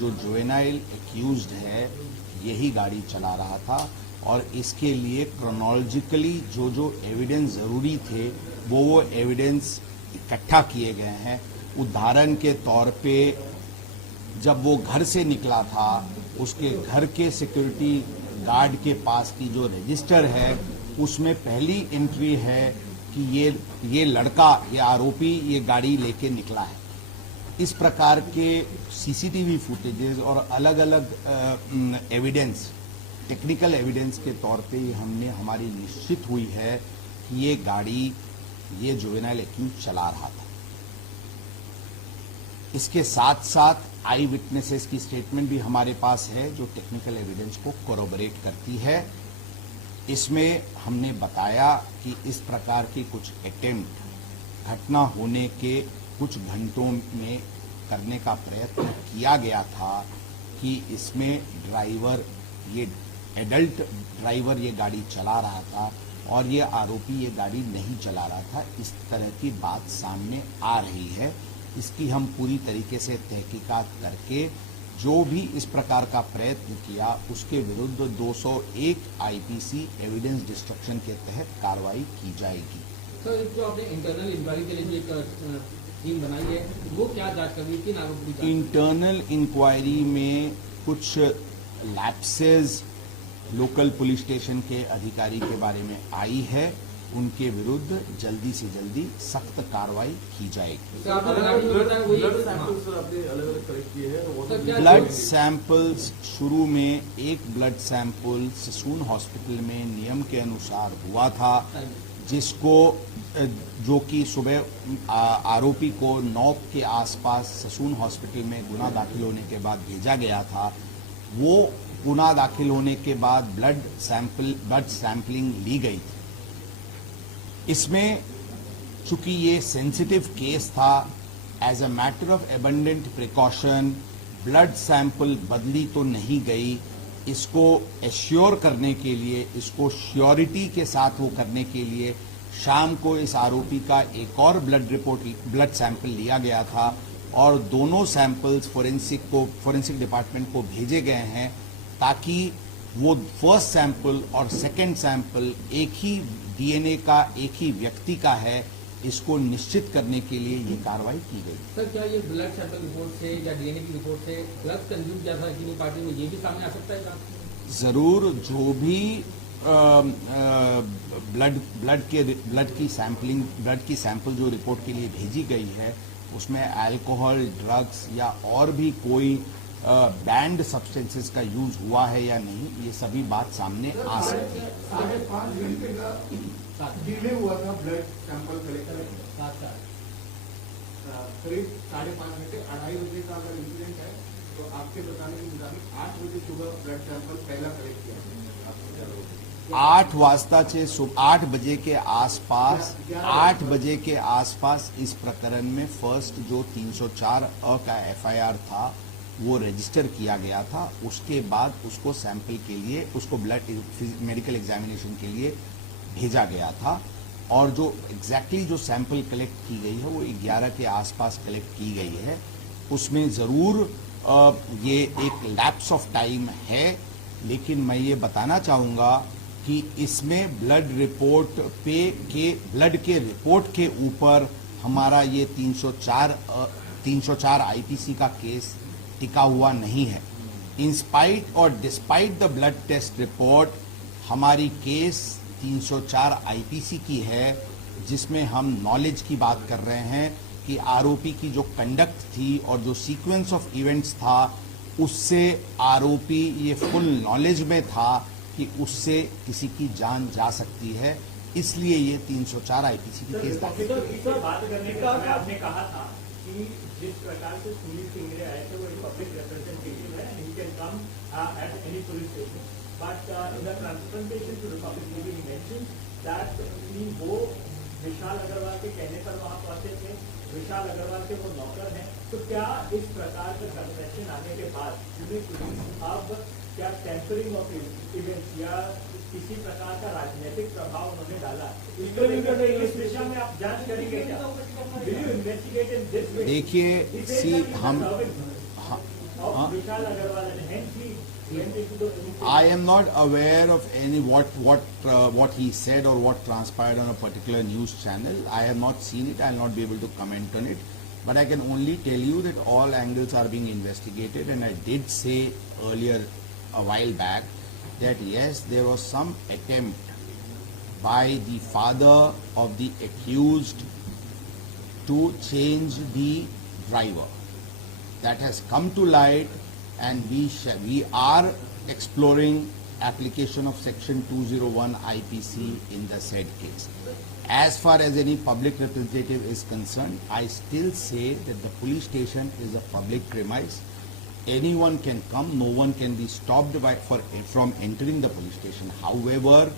जो juvenile accused है यही गाड़ी चला रहा था और इसके लिए क्रोनोलॉजिकली जो एविडेंस ज़रूरी थे वो एविडेंस इकट्ठा किए गए हैं। उदाहरण के तौर पे जब वो घर से निकला था उसके घर के सिक्योरिटी गार्ड के पास की जो रजिस्टर है उसमें पहली एंट्री है कि ये लड़का, ये आरोपी ये गाड़ी लेके निकला है। इस प्रकार के सीसीटीवी फुटेजेस और अलग अलग एविडेंस, टेक्निकल एविडेंस के तौर पे हमने हमारी निश्चित हुई है कि ये गाड़ी ये जुवेनाइल एक्यूज चला रहा था। इसके साथ साथ आई विटनेसेस की स्टेटमेंट भी हमारे पास है जो टेक्निकल एविडेंस को कोरोबरेट करती है। इसमें हमने बताया कि इस प्रकार की कुछ अटेम्प्ट घटना होने के कुछ घंटों में करने का प्रयत्न किया गया था कि इसमें ड्राइवर, ये एडल्ट ड्राइवर ये गाड़ी चला रहा था और ये आरोपी ये गाड़ी नहीं चला रहा था। इस तरह की बात सामने आ रही है। इसकी हम पूरी तरीके से तहकीकात करके जो भी इस प्रकार का प्रयत्न किया उसके विरुद्ध 201 आईपीसी एविडेंस डिस्ट्रक्शन के तहत कार्रवाई की जाएगी। सर, जो आपने इंटरनल इंक्वायरी के लिए एक टीम बनाई है वो क्या जांच कर रही है, किन आरोपों की? इंटरनल इंक्वायरी में कुछ लैप्सेस लोकल पुलिस स्टेशन के अधिकारी के बारे में आई है, उनके विरुद्ध जल्दी से जल्दी सख्त कार्रवाई की जाएगी। ब्लड सैंपल्स शुरू में एक ब्लड सैंपल ससून हॉस्पिटल में नियम के अनुसार हुआ था, जिसको जो कि सुबह आरोपी को 9 के आसपास ससून हॉस्पिटल में गुना दाखिल होने के बाद भेजा गया था। वो गुना दाखिल होने के बाद ब्लड सैंपलिंग ली गई थी। इसमें चूंकि ये सेंसिटिव केस था, as a matter of abundant precaution blood sample बदली तो नहीं गई। इसको एश्योर करने के लिए, इसको श्योरिटी के साथ वो करने के लिए शाम को इस आरोपी का एक और ब्लड सैंपल लिया गया था और दोनों सैंपल्स फोरेंसिक डिपार्टमेंट को भेजे गए हैं ताकि वो फर्स्ट सैंपल और सेकंड सैंपल एक ही डीएनए का, एक ही व्यक्ति का है, इसको निश्चित करने के लिए ये कार्रवाई की गई। सर, क्या ये ब्लड सैंपल रिपोर्ट से या डीएनए की रिपोर्ट से ड्रग्स कंज्यूम किया था किन्हीं पार्टी में, ये भी सामने आ सकता है? जरूर, जो भी ब्लड की सैंपल जो रिपोर्ट के लिए भेजी गई है उसमें अल्कोहल, ड्रग्स या और भी कोई बैंड सब्सटेंसेस का यूज हुआ है या नहीं, ये सभी बात सामने आ सकती है। 5.5 घंटे का डिले हुआ था ब्लड सैंपल कलेक्ट, करीब 5.5 घंटे, 2:30 बजे का अगर इंसिडेंट है तो आपके बताने के मुताबिक 8 बजे सुबह ब्लड सैंपल पहला कलेक्ट किया। 8 बजे के आसपास इस प्रकरण में फर्स्ट जो 304 का एफआईआर था वो रजिस्टर किया गया था। उसके बाद उसको सैंपल के लिए, उसको ब्लड मेडिकल एग्जामिनेशन के लिए भेजा गया था और जो एग्जैक्टली जो सैंपल कलेक्ट की गई है वो 11 के आसपास कलेक्ट की गई है। उसमें ज़रूर ये एक लैप्स ऑफ टाइम है, लेकिन मैं ये बताना चाहूँगा कि इसमें ब्लड के रिपोर्ट के ऊपर हमारा ये 304 आईपीसी का केस टिका हुआ नहीं है। इंस्पाइट और despite the blood test report हमारी केस 304 आईपीसी की है, जिसमें हम नॉलेज की बात कर रहे हैं कि आरोपी की जो कंडक्ट थी और जो सीक्वेंस ऑफ इवेंट्स था उससे आरोपी ये फुल नॉलेज में था कि उससे किसी की जान जा सकती है, इसलिए ये 304 आईपीसी की केस दाखिल बात करने का आपने कहा था कि जिस प्रकार से सुनील सिंगरे आए थे वो एक पब्लिक रिप्रेजेंटेटिव है, he can come at any police station, but in the transplantation to the public meeting he mentioned that वो विशाल अग्रवाल के कहने पर वहां पहुंचे थे, विशाल अग्रवाल के वो नौकर हैं। तो क्या इस प्रकार का कंसेप्शन आने के बाद अब क्या टेम्परिंग ऑफ इवेंट्स या किसी प्रकार का राजनीतिक प्रभाव उन्होंने डाला, इस दिशा में आप जांच करेंगे क्या? देखिए, of Vishal Agarwal, and hence he went into the. I am not aware of any what he said or what transpired on a particular news channel. I have not seen it. I will not be able to comment on it. But I can only tell you that all angles are being investigated, and I did say earlier a while back that yes, there was some attempt by the father of the accused to change the driver. That has come to light, and we are exploring application of section 201 IPC in the said case. As far as any public representative is concerned, I still say that the police station is a public premise. Anyone can come, no one can be stopped from entering the police station. However,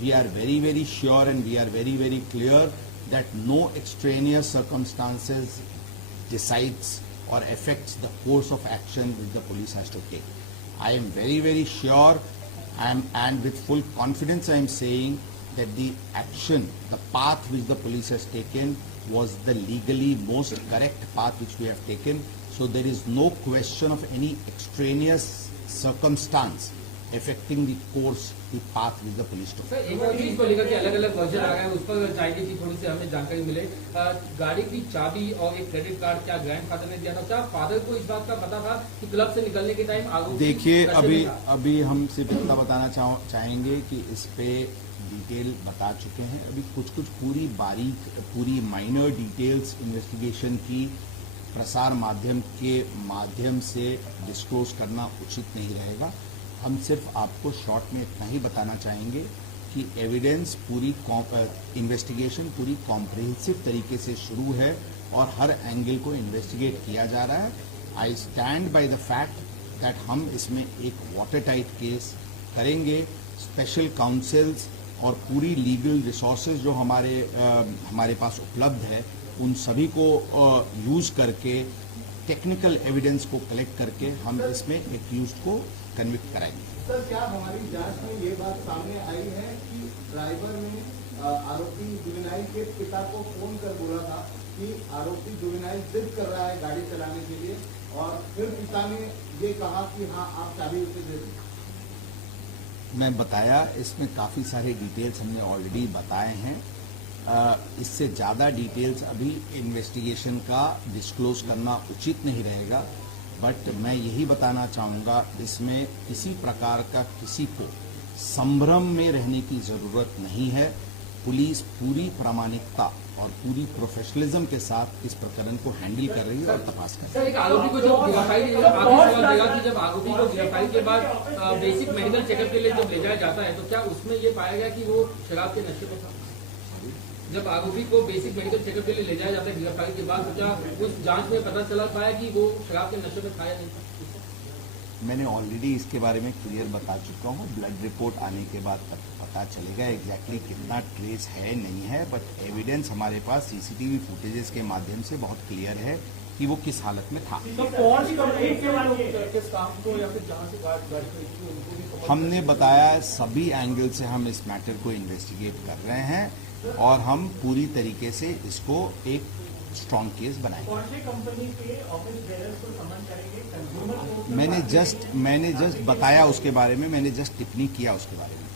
we are very, very sure and we are very, very clear that no extraneous circumstances decides or affects the course of action which the police has to take. I am very, very sure and with full confidence I am saying that the action, the path which the police has taken was the legally most correct path which we have taken. So there is no question of any extraneous circumstance affecting the course, the path which the police took. Sir, एक और चीज को लेकर के अलग-अलग version आ गए हैं, उस पर चाहिए कि थोड़ी सी हमें जानकारी मिले। गाड़ी की चाबी और एक क्रेडिट कार्ड क्या ग्रैंडफादर ने दिया था? क्या फादर को इस बात का पता था कि क्लब से निकलने के टाइम आरोपी देखिए, नशे में था? अभी हम सिर्फ इतना बताना चाहेंगे कि इस पे डिटेल बता चुके हैं। अभी कुछ पूरी माइनर डिटेल्स इन्वेस्टिगेशन की प्रसार माध्यम के माध्यम से डिस्क्लोज करना उचित नहीं रहेगा। हम सिर्फ आपको शॉर्ट में इतना ही बताना चाहेंगे कि एविडेंस इन्वेस्टिगेशन पूरी कॉम्प्रिहेंसिव तरीके से शुरू है और हर एंगल को इन्वेस्टिगेट किया जा रहा है। I stand by the fact that हम इसमें एक वाटर टाइट केस करेंगे। स्पेशल काउंसिल्स और पूरी लीगल रिसोर्सेज जो हमारे पास उपलब्ध है, उन सभी को यूज करके टेक्निकल एविडेंस को कलेक्ट करके हम इसमें एक्यूज्ड को कन्विक्ट कराएंगे। सर, क्या हमारी जांच में ये बात सामने आई है कि ड्राइवर ने आरोपी जुवेनाइल के पिता को फोन कर बोला था कि आरोपी जुवेनाइल जिद कर रहा है गाड़ी चलाने के लिए, और फिर पिता ने ये कहा कि हाँ आप चाबी उसे दे दें? मैं बताया, इसमें काफ़ी सारे डिटेल्स हमने ऑलरेडी बताए हैं। इससे ज़्यादा डिटेल्स अभी इन्वेस्टिगेशन का डिस्क्लोज करना उचित नहीं रहेगा। बट मैं यही बताना चाहूँगा, इसमें किसी प्रकार का किसी को संभ्रम में रहने की ज़रूरत नहीं है। पुलिस पूरी प्रामाणिकता और पूरी प्रोफेशनलिज्म के साथ इस प्रकरण को हैंडल कर रही है और तपास कर रही है। सर, एक आरोपी को जब गिरफ्तारी कि जब आरोपी को गिरफ्तारी के बाद बेसिक मेडिकल चेकअप के लिए जब ले जाया जाता है, तो क्या उसमें ये पाया गया कि वो शराब के नशे में था? जब आरोपी को बेसिक मेडिकल चेकअप के लिए ले जाया जाता है गिरफ्तारी के बाद, तो क्या उस जांच में पता चला पाया कि वो शराब के नशे में था या नहीं था? मैंने ऑलरेडी इसके बारे में क्लियर बता चुका हूँ। ब्लड रिपोर्ट आने के बाद पता चलेगा एग्जैक्टली कितना ट्रेस है नहीं है। बट एविडेंस हमारे पास सीसीटीवी फुटेजेस के माध्यम से बहुत क्लियर है कि वो किस हालत में था। हमने बताया सभी एंगल से हम इस मैटर को इन्वेस्टिगेट कर रहे हैं और हम पूरी तरीके से इसको एक स्ट्रॉन्ग केस बनाएंगे। कंपनी के ऑफिस बेरर्स को समन करेंगे, कंज्यूमर को मैंने जस्ट बताया उसके बारे में, मैंने जस्ट टिप्पणी किया उसके बारे में।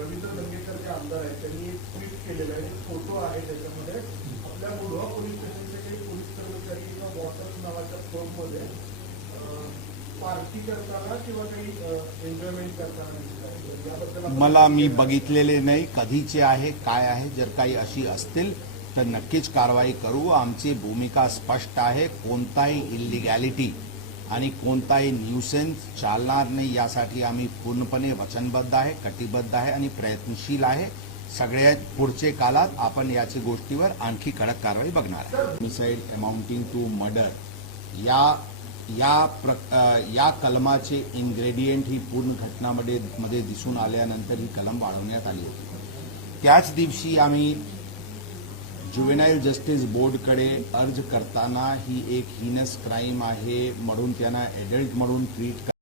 रवींद्र दंगेकर जे आमदार आहेत त्यांनी एक ट्विट केलेलं आहे, फोटो आहे त्याच्यामध्ये आपल्या मुढवा पोलीस स्टेशनचे काही पोलीस कर्मचारी किंवा वॉटर्स नावाच्या फर्ममध्ये पार्टी करताना किंवा काही एन्जॉयमेंट करताना दिसत याबद्दल मला मी बघितलेले नाही, कधीचे आहे काय आहे। जर काही अशी असतील तर नक्कीच कारवाई करू। आमची भूमिका स्पष्ट आहे, कोणताही इलिगॅलिटी आणि कोणताही न्यूसेन्स चालणार नाही, यासाठी आम्ही पूर्णपणे वचनबद्ध आहे, कटिबद्ध आहे आणि प्रयत्नशील आहे। सगळ्यात पुढचे काळात आपण याची गोष्टीवर आणखी कडक कारवाई बघणार आहे। होमिसाइड अमाउंटिंग टू मर्डर या कलमाचे इन्ग्रेडियंट ही पूर्ण घटनामध्ये दिसून आल्यानंतर ही कलम वाढवण्यात आली होती। त्याच दिवशी आम्ही जुवेनाइल जस्टिस बोर्डकडे अर्ज करताना ही एक हिनस क्राईम आहे म्हणून त्यांना एडल्ट म्हणून ट्रीट